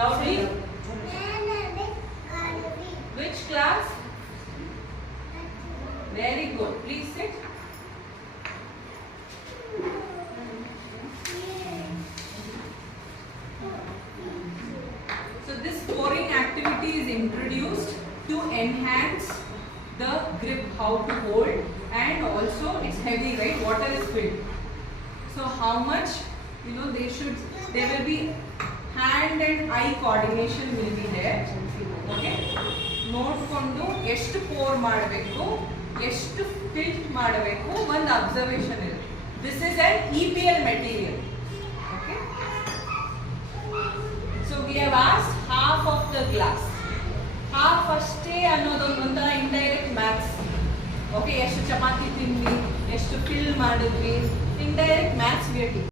Loudly. Which class? Very good. Please sit. So this pouring activity is introduced to enhance the grip, how to hold, and also it's heavy, right? Water is filled. So how much, there will be hand and eye coordination will be there. Okay? ನೋಡಿಕೊಂಡು ಎಷ್ಟು ಪೋರ್ ಮಾಡಬೇಕು, ಎಷ್ಟು ಫಿಲ್ಟ್ ಮಾಡಬೇಕು, ಒಂದು ಅಬ್ಸರ್ವೇಷನ್ ಇದೆ. This is an EPL material. Okay? So we have asked half of the glass. Half ಅಷ್ಟೇ ಅನ್ನೋದೊಂದು ಒಂಥರ ಇಂಡೈರೆಕ್ಟ್ ಮ್ಯಾಥ್ಸ್. ಓಕೆ, ಎಷ್ಟು ಚಪಾತಿ ತಿಂದ್ವಿ, ಎಷ್ಟು ಫಿಲ್ ಮಾಡಿದ್ವಿ, ಇಂಡೈರೆಕ್ಟ್ ಮ್ಯಾಥ್ಸ್ ವಿ